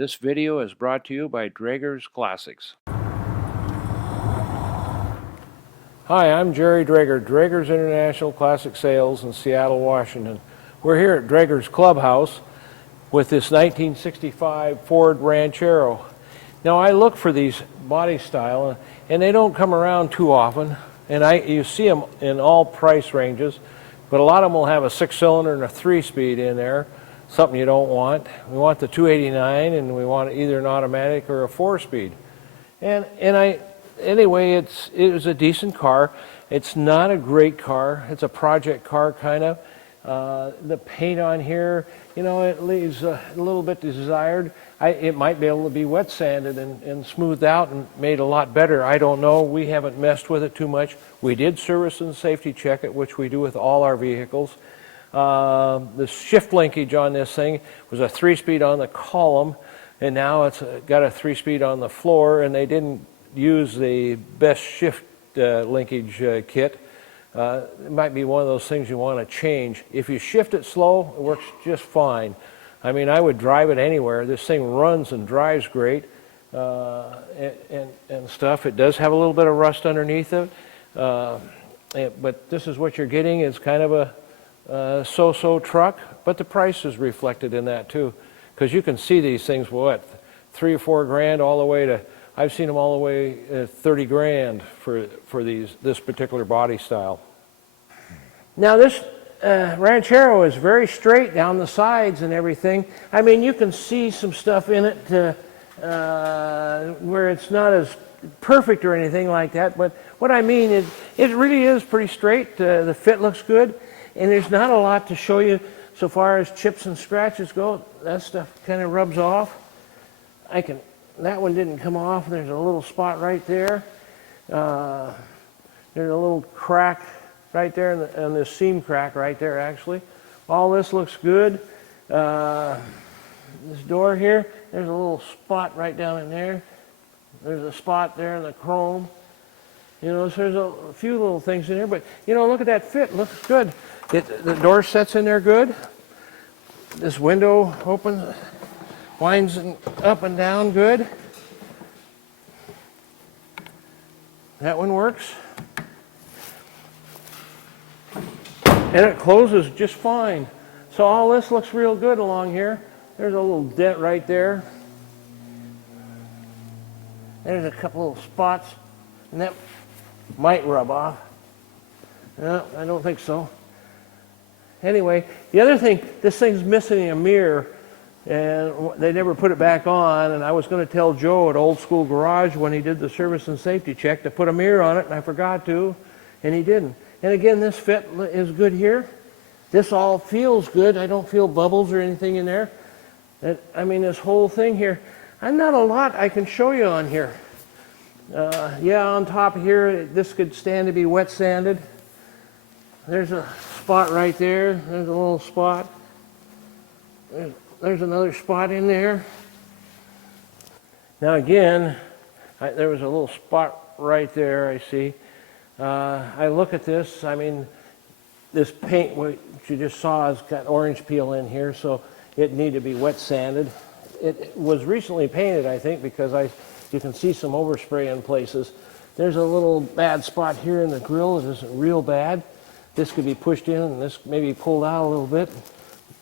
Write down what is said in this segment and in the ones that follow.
This video is brought to you by Draeger's Classics. Hi, I'm Jerry Draeger, Draeger's International Classic Sales in Seattle, Washington. We're here at Draeger's Clubhouse with this 1965 Ford Ranchero. Now I look for these body style and they don't come around too often, and you see them in all price ranges, but a lot of them will have a 6-cylinder and a 3-speed in there. Something you don't want. We want the 289, and we want either an automatic or a 4-speed. Anyway, it was a decent car. It's not a great car. It's a project car kind of. The paint on here, you know, it leaves a little bit desired. It might be able to be wet sanded and smoothed out and made a lot better. I don't know. We haven't messed with it too much. We did service and safety check it, which we do with all our vehicles. The shift linkage on this thing was a 3-speed on the column, and now it's got a 3-speed on the floor, and they didn't use the best shift linkage kit. It might be one of those things you want to change. If you shift it slow, it works just fine. I mean, I would drive it anywhere. This thing runs and drives great and stuff. It does have a little bit of rust underneath it, but this is what you're getting is kind of a so-so truck, but the price is reflected in that too, because you can see these things, what, $3 or $4 grand all the way to, I've seen them all the way 30 grand for this particular body style. Now this Ranchero is very straight down the sides and everything. I mean, you can see some stuff in it where it's not as perfect or anything like that, but what I mean is it really is pretty straight. The fit looks good. And there's not a lot to show you so far as chips and scratches go. That stuff kind of rubs off. That one didn't come off. There's a little spot right there. There's a little crack right there, and this seam crack right there, actually. All this looks good. This door here, there's a little spot right down in there. There's a spot there in the chrome. You know, so there's a few little things in there, but, you know, look at that fit. Looks good. The door sets in there good. This window opens, winds up and down good. That one works. And it closes just fine. So all this looks real good along here. There's a little dent right there. There's a couple little spots, and that might rub off. No, I don't think so. Anyway, the other thing, this thing's missing a mirror, and they never put it back on, and I was going to tell Joe at Old School Garage when he did the service and safety check to put a mirror on it, and I forgot to, and he didn't. And again, this fit is good here. This all feels good. I don't feel bubbles or anything in there. I mean, this whole thing here, not a lot I can show you on here. Yeah, on top here, this could stand to be wet sanded. There's a spot right there. There's a little spot. There's another spot in there. Now again, there was a little spot right there, I see. I look at this, I mean, this paint, what you just saw, has got orange peel in here, so it needed to be wet sanded. It was recently painted, I think, because you can see some overspray in places. There's a little bad spot here in the grill. It isn't real bad. This could be pushed in and this maybe pulled out a little bit,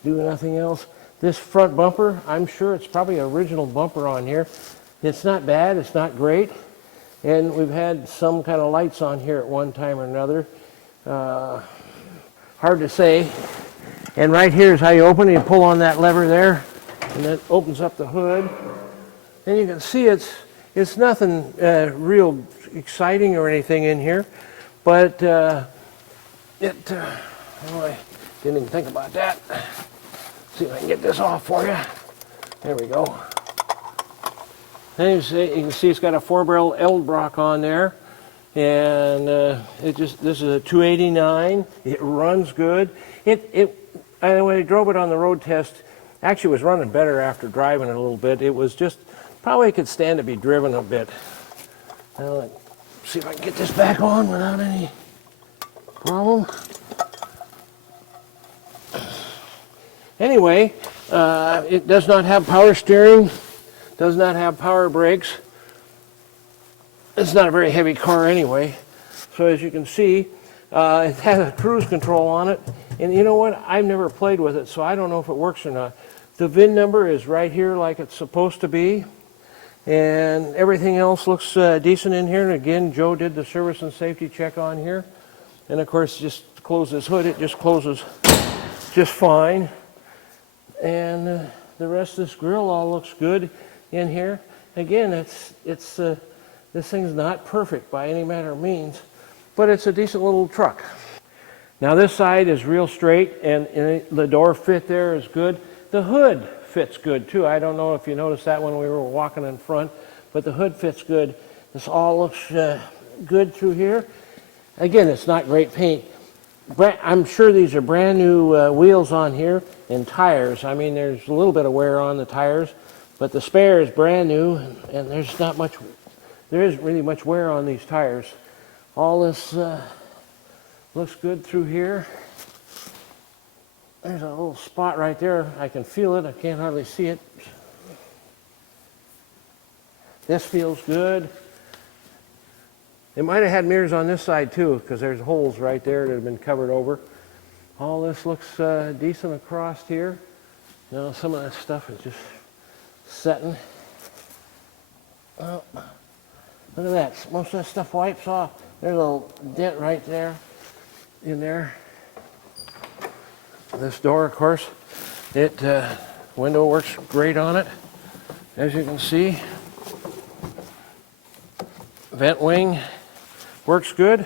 do nothing else. This front bumper, I'm sure it's probably an original bumper on here. It's not bad, it's not great. And we've had some kind of lights on here at one time or another. Hard to say. And right here is how you open it. You pull on that lever there, and that opens up the hood. And you can see it's nothing real exciting or anything in here, but oh, I didn't even think about that. See if I can get this off for you. There we go. And you can see it's got a 4-barrel Eldbrock on there, and this is a 289. It runs good. When I drove it on the road test, actually it was running better after driving it a little bit. It was just probably could stand to be driven a bit. Now, let's see if I can get this back on without any problem. Anyway, it does not have power steering. Does not have power brakes. It's not a very heavy car anyway. So as you can see, it has a cruise control on it. And you know what? I've never played with it, so I don't know if it works or not. The VIN number is right here like it's supposed to be. And everything else looks decent in here. And again, Joe did the service and safety check on here. And of course, just to close this hood, it just closes just fine. And the rest of this grill all looks good in here. Again, this thing's not perfect by any manner of means, but it's a decent little truck. Now this side is real straight, and the door fit there is good. The hood fits good too. I don't know if you noticed that when we were walking in front, but the hood fits good. This all looks good through here. Again, it's not great paint. I'm sure these are brand new wheels on here and tires. I mean, there's a little bit of wear on the tires, but the spare is brand new, and there isn't really much wear on these tires. All this looks good through here. There's a little spot right there. I can feel it. I can't hardly see it. This feels good. It might have had mirrors on this side too, because there's holes right there that have been covered over. All this looks decent across here. You know, some of that stuff is just setting. Oh, look at that. Most of that stuff wipes off. There's a little dent right there, in there. This door, of course, window works great on it, as you can see. Vent wing works good,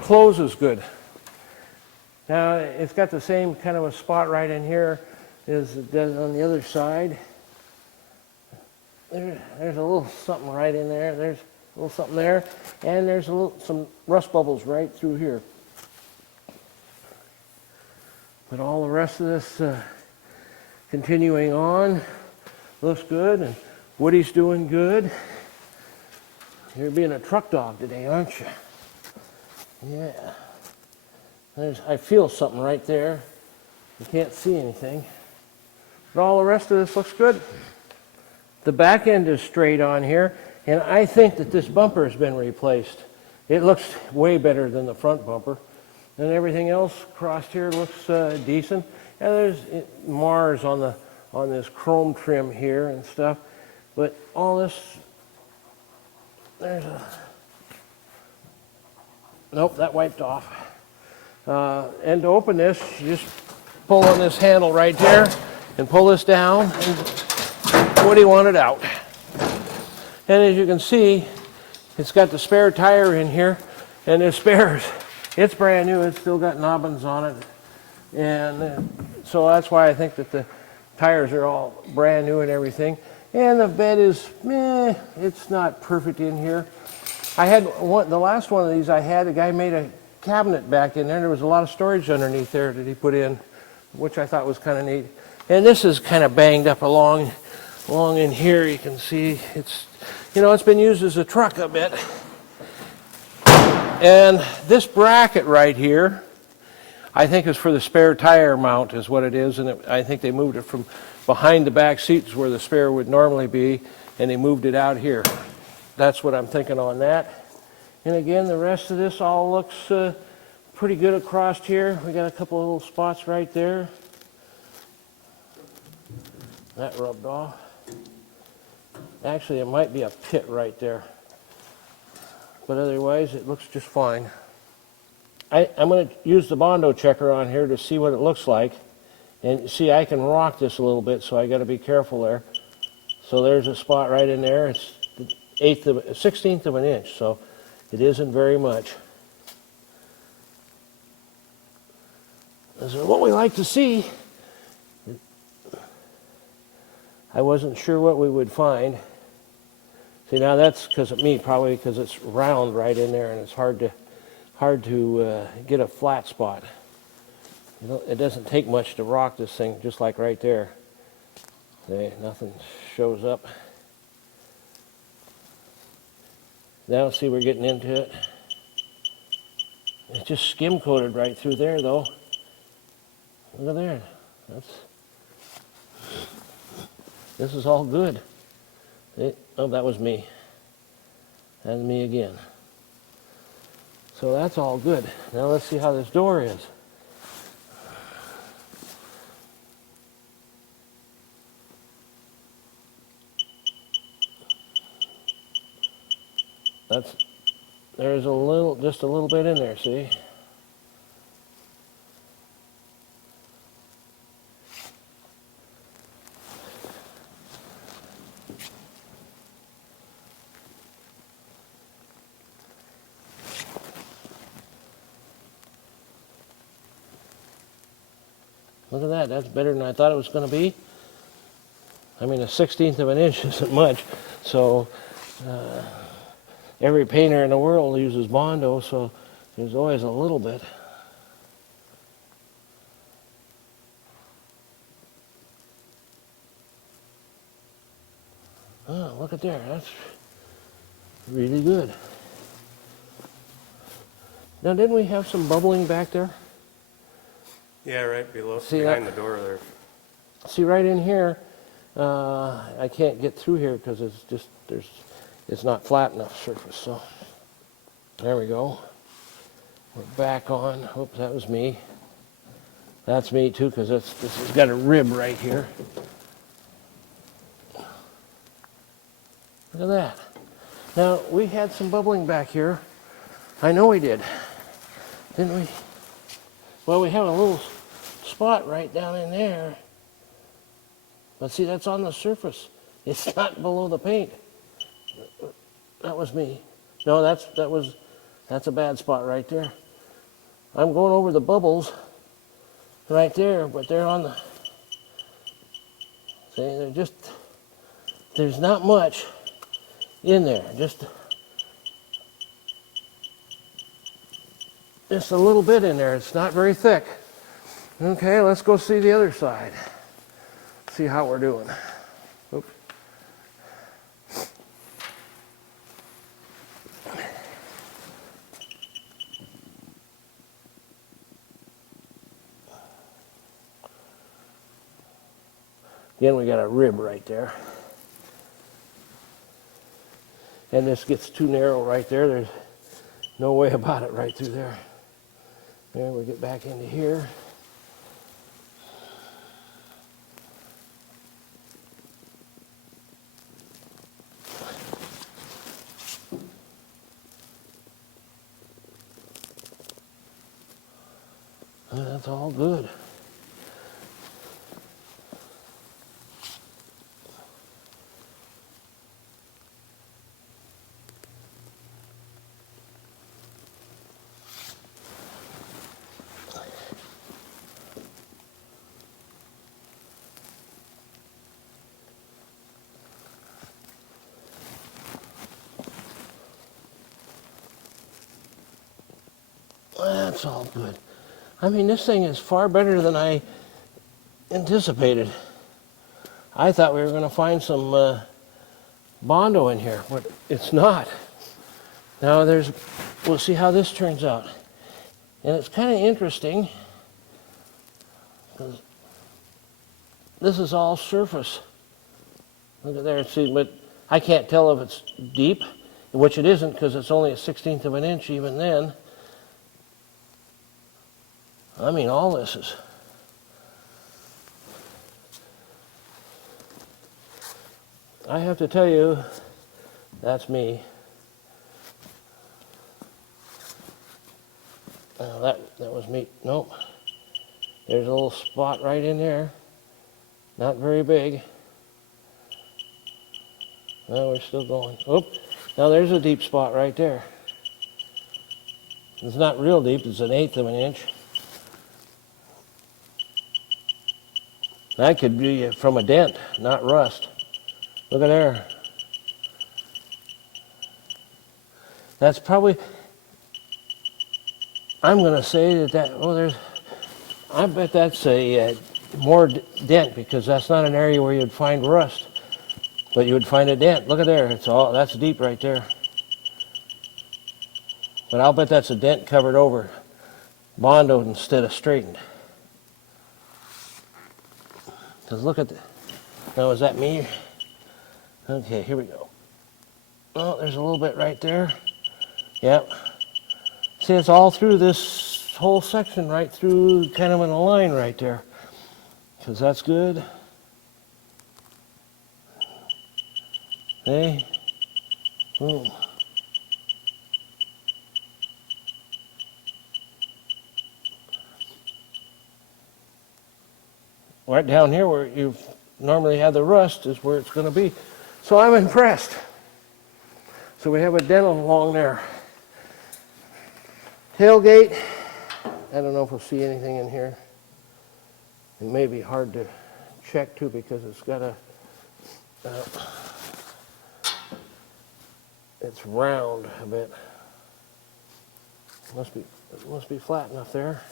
closes good. Now, it's got the same kind of a spot right in here as it does on the other side. There's a little something right in there. There's a little something there, and there's some rust bubbles right through here. But all the rest of this, continuing on, looks good, and Woody's doing good. You're being a truck dog today, aren't you? Yeah. I feel something right there. You can't see anything. But all the rest of this looks good. The back end is straight on here, and I think that this bumper has been replaced. It looks way better than the front bumper. And everything else across here looks decent. And there's Mars on this chrome trim here and stuff. But all this, nope, that wiped off. And to open this, you just pull on this handle right there and pull this down, and Woody want it out. And as you can see, it's got the spare tire in here, and the spares. It's brand new. It's still got knobbins on it. And so that's why I think that the tires are all brand new and everything. And the bed is, it's not perfect in here. I had the last one of these I had, the guy made a cabinet back in there. There was a lot of storage underneath there that he put in, which I thought was kind of neat. And this is kind of banged up along in here. You can see it's been used as a truck a bit. And this bracket right here, I think is for the spare tire mount is what it is. And I think they moved it from behind the back seats where the spare would normally be, and they moved it out here. That's what I'm thinking on that. And again, the rest of this all looks pretty good across here. We got a couple of little spots right there. That rubbed off. Actually, it might be a pit right there. But otherwise, it looks just fine. I'm going to use the Bondo checker on here to see what it looks like. And see, I can rock this a little bit, so I got to be careful there. So there's a spot right in there. It's the 16th of an inch, so it isn't very much. This is what we like to see. I wasn't sure what we would find. See, now that's because of me, probably because it's round right in there and it's hard to get a flat spot. It doesn't take much to rock this thing, just like right there. See, nothing shows up. Now, see, we're getting into it. It's just skim coated right through there, though. Look at there. This is all good. Oh, that was me. That's me again. So that's all good. Now let's see how this door is. There's just a little bit in there, see? Look at that, that's better than I thought it was going to be. I mean, 1/16 of an inch isn't much, so every painter in the world uses Bondo, so there's always a little bit. Oh, look at there, that's really good. Now, didn't we have some bubbling back there? Yeah, right below, See behind that? the door there. See, right in here, I can't get through here because it's not flat enough surface. So there we go. We're back on. Oops, that was me. That's me too, because this has got a rib right here. Look at that. Now, we had some bubbling back here. I know we did. Didn't we? Well, we have a little spot right down in there. But see, that's on the surface. It's not below the paint. That was me. No, that's a bad spot right there. I'm going over the bubbles right there, but they're on the, see, there's not much in there. Just a little bit in there. It's not very thick. Okay, let's go see the other side. See how we're doing. Oops. Again, we got a rib right there. And this gets too narrow right there. There's no way about it right through there. There, we get back into here. That's all good. That's all good. I mean, this thing is far better than I anticipated. I thought we were going to find some Bondo in here, but it's not. Now we'll see how this turns out. And it's kind of interesting because this is all surface. Look at there, see, but I can't tell if it's deep, which it isn't because it's only 1/16 of an inch even then. I mean, all this is. I have to tell you, that's me. That was me. Nope. There's a little spot right in there. Not very big. Well, we're still going. Oop. Now there's a deep spot right there. It's not real deep. It's 1/8 of an inch. That could be from a dent, not rust. Look at there. That's probably, I'm going to say I bet that's a more dent because that's not an area where you'd find rust, but you would find a dent. Look at there, that's deep right there. But I'll bet that's a dent covered over, Bondo instead of straightened. Because look at now is that me? Okay, here we go. Oh, there's a little bit right there. Yep. See, it's all through this whole section, right through, kind of in a line right there. Because that's good. Okay. Boom. Right down here where you've normally had the rust is where it's going to be. So I'm impressed. So we have a dental along there. Tailgate. I don't know if we'll see anything in here. It may be hard to check too because it's got a, it's round a bit. It must be flat enough there.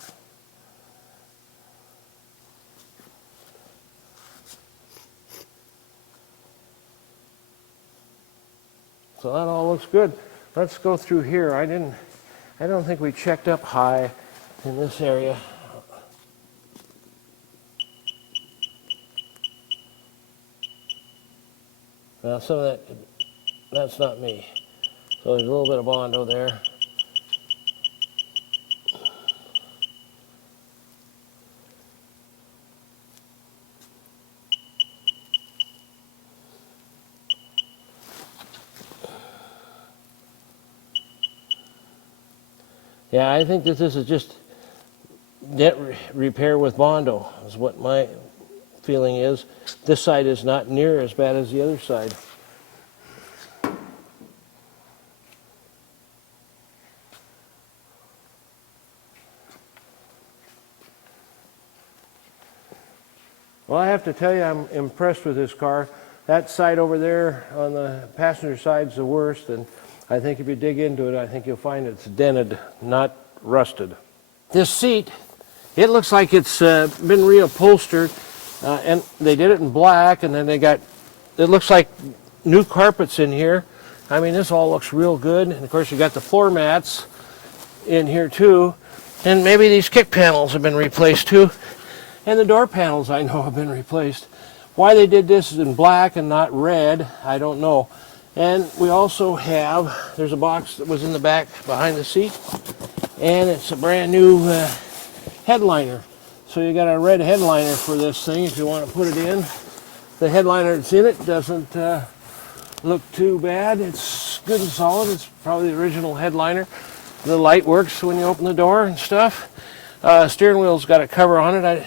So that all looks good. Let's go through here. I don't think we checked up high in this area. Now some of that's not me. So there's a little bit of Bondo there. Yeah, I think that this is just dent repair with Bondo, is what my feeling is. This side is not near as bad as the other side. Well, I have to tell you, I'm impressed with this car. That side over there on the passenger side is the worst, and I think if you dig into it, I think you'll find it's dented, not rusted. This seat, it looks like it's been reupholstered, and they did it in black, and then it looks like new carpets in here. I mean, this all looks real good, and of course you got the floor mats in here too, and maybe these kick panels have been replaced too, and the door panels I know have been replaced. Why they did this in black and not red, I don't know. And we also have, there's a box that was in the back behind the seat, and it's a brand new headliner. So you got a red headliner for this thing if you want to put it in. The headliner that's in it doesn't look too bad. It's good and solid. It's probably the original headliner. The light works when you open the door and stuff. Steering wheel's got a cover on it.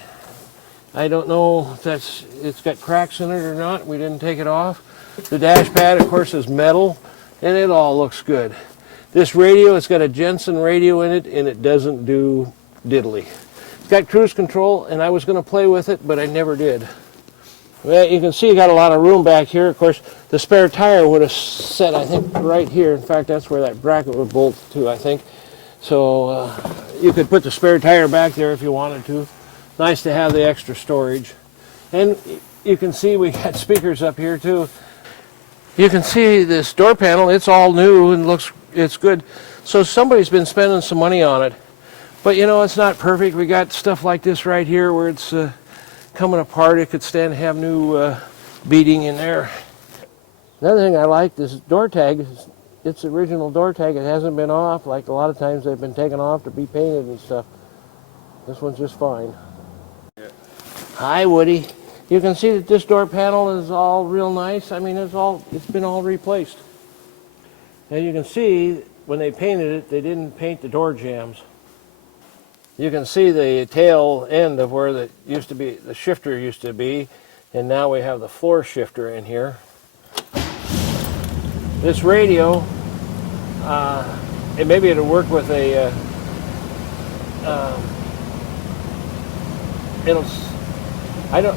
I don't know if it's got cracks in it or not. We didn't take it off. The dash pad, of course, is metal, and it all looks good. This radio, it's got a Jensen radio in it, and it doesn't do diddly. It's got cruise control, and I was going to play with it, but I never did. Well, you can see you got a lot of room back here. Of course, the spare tire would have set, I think, right here. In fact, that's where that bracket would bolt to, I think. So you could put the spare tire back there if you wanted to. Nice to have the extra storage. And you can see we got speakers up here, too. You can see this door panel, it's all new and it's good. So somebody's been spending some money on it. But you know, it's not perfect. We got stuff like this right here where it's coming apart. It could stand to have new beading in there. Another thing I like, this door tag, it's the original door tag. It hasn't been off. Like a lot of times they've been taken off to be painted and stuff. This one's just fine. Yeah. Hi, Woody. You can see that this door panel is all real nice. I mean, it's been all replaced. And you can see when they painted it, they didn't paint the door jambs. You can see the tail end of where the shifter used to be, and now we have the floor shifter in here. This radio, maybe it'll work with a,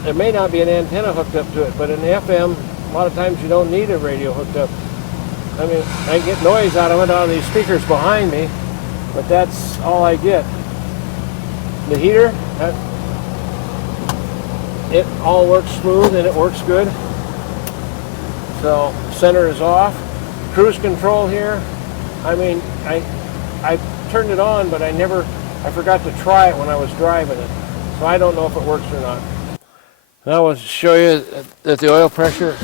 there may not be an antenna hooked up to it, but in the FM, a lot of times you don't need a radio hooked up. I mean, I get noise out of it on these speakers behind me, but that's all I get. The heater, it all works smooth and it works good. So center is off. Cruise control here. I mean, I turned it on, but I forgot to try it when I was driving it. So I don't know if it works or not. Now I want to show you that the oil pressure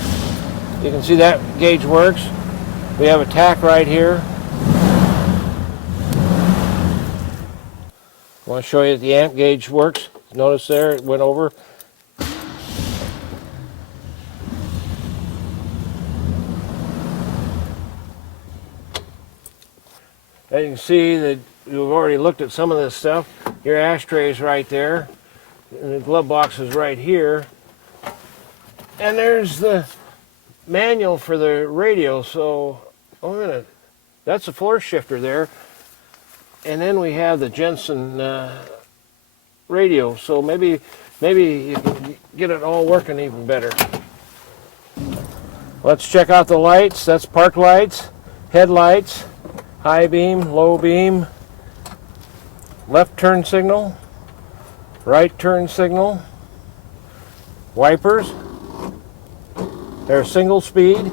You can see that gauge works. We have a tack right here. I want to show you that the amp gauge works. Notice there, it went over. As you can see that we've already looked at some of this stuff. Your ashtray is right there, and the glove box is right here. And there's the manual for the radio. So, that's a floor shifter there. And then we have the Jensen radio. So maybe you can get it all working even better. Let's check out the lights. That's park lights, headlights, high beam, low beam, left turn signal, right turn signal, wipers. They're single speed,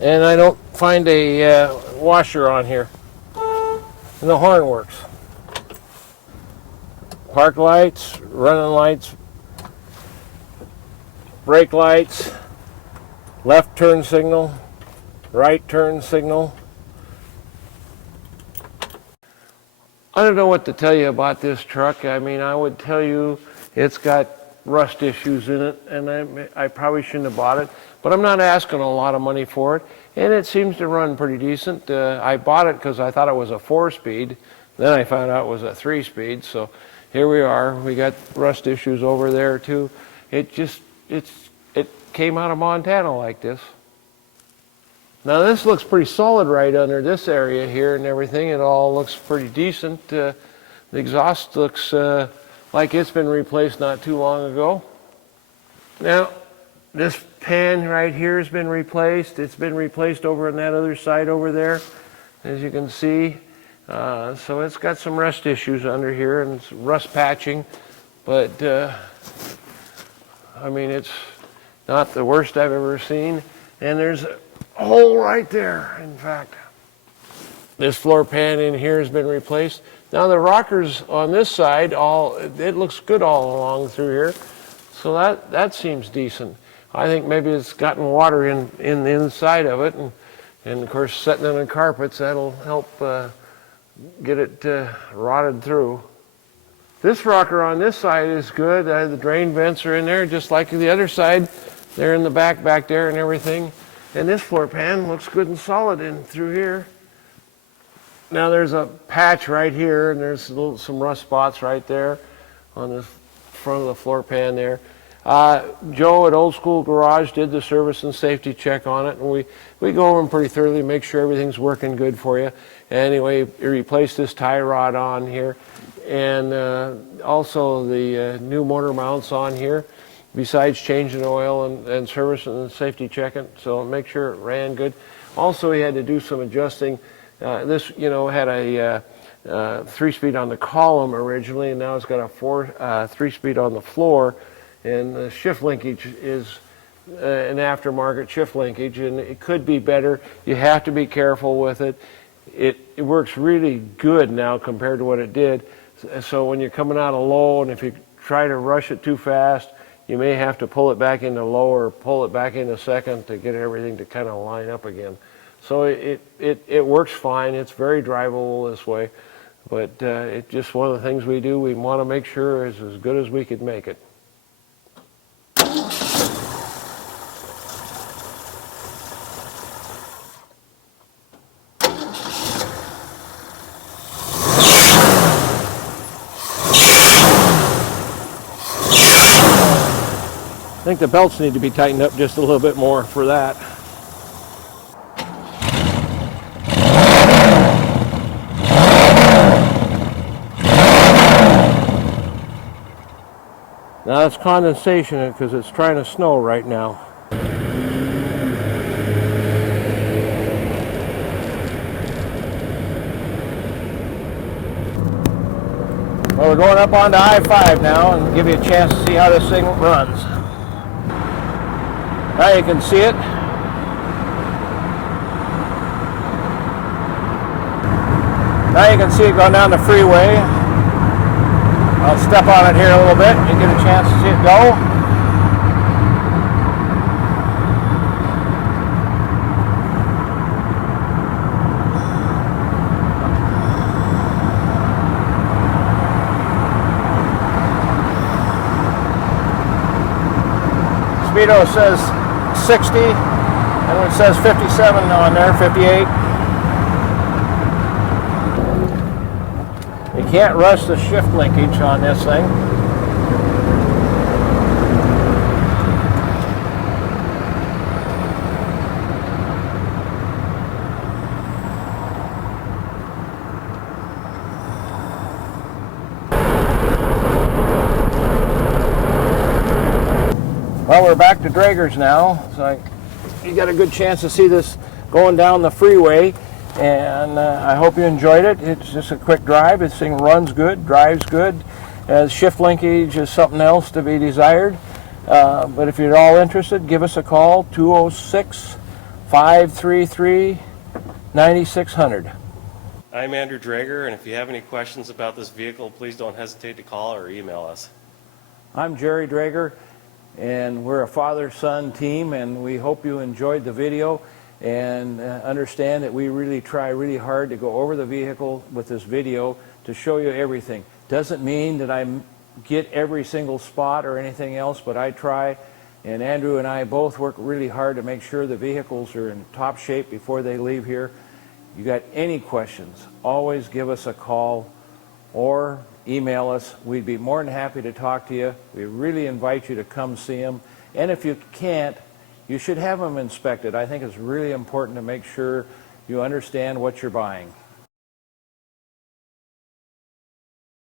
and I don't find a washer on here. And the horn works. Park lights, running lights, brake lights, left turn signal, right turn signal. I don't know what to tell you about this truck. I mean, I would tell you it's got rust issues in it, and I probably shouldn't have bought it, but I'm not asking a lot of money for it, and it seems to run pretty decent. I bought it because I thought it was a 4-speed. Then I found out it was a 3-speed, so here we are. We got rust issues over there too. It came out of Montana like this. Now this looks pretty solid right under this area here and everything. It all looks pretty decent. The exhaust looks like it's been replaced not too long ago. Now this pan right here has been replaced. It's been replaced over on that other side over there, as you can see. So it's got some rust issues under here and it's rust patching, but I mean, it's not the worst I've ever seen. And there's a hole right there, in fact. This floor pan in here has been replaced. Now the rockers on this side, it looks good all along through here. So that seems decent. I think maybe it's gotten water in the inside of it, and of course setting it on carpets, that'll help get it rotted through. This rocker on this side is good. The drain vents are in there just like the other side. They're in the back there and everything. And this floor pan looks good and solid in through here. Now there's a patch right here, and there's some rust spots right there on the front of the floor pan there. Joe at Old School Garage did the service and safety check on it, and we go over them pretty thoroughly, make sure everything's working good for you. Anyway, he replaced this tie rod on here, and also the new motor mounts on here, besides changing oil and servicing and safety checking, so make sure it ran good. Also, he had to do some adjusting. This, had a 3-speed on the column originally, and now it's got a 3-speed on the floor. And the shift linkage is an aftermarket shift linkage, and it could be better. You have to be careful with it. It works really good now compared to what it did. So when you're coming out of low, and if you try to rush it too fast, you may have to pull it back into low or pull it back into second to get everything to kind of line up again. So it works fine. It's very drivable this way, but it's just one of the things we do. We want to make sure it's as good as we could make it. I think the belts need to be tightened up just a little bit more for that. Now it's condensation because it's trying to snow right now. Well, we're going up onto I-5 now and give you a chance to see how this thing runs. Now you can see it. Now you can see it going down the freeway. I'll step on it here a little bit. You get a chance to see it go. speedo says 60, and it says 57 on there, 58. You can't rush the shift linkage on this thing. Well, we're back to Drager's now, so you got a good chance to see this going down the freeway, and I hope you enjoyed it. It's just a quick drive. This thing runs good, drives good. Shift linkage is something else to be desired, but if you're all interested, give us a call, 206-533-9600. I'm Andrew Drager, and if you have any questions about this vehicle, please don't hesitate to call or email us. I'm Jerry Drager, and we're a father-son team, and we hope you enjoyed the video and understand that we really try really hard to go over the vehicle with this video to show you everything. Doesn't mean that I get every single spot or anything else, but I try, and Andrew and I both work really hard to make sure the vehicles are in top shape before they leave here. You got any questions, always give us a call or email us. We'd be more than happy to talk to you. We really invite you to come see them. And if you can't, you should have them inspected. I think it's really important to make sure you understand what you're buying.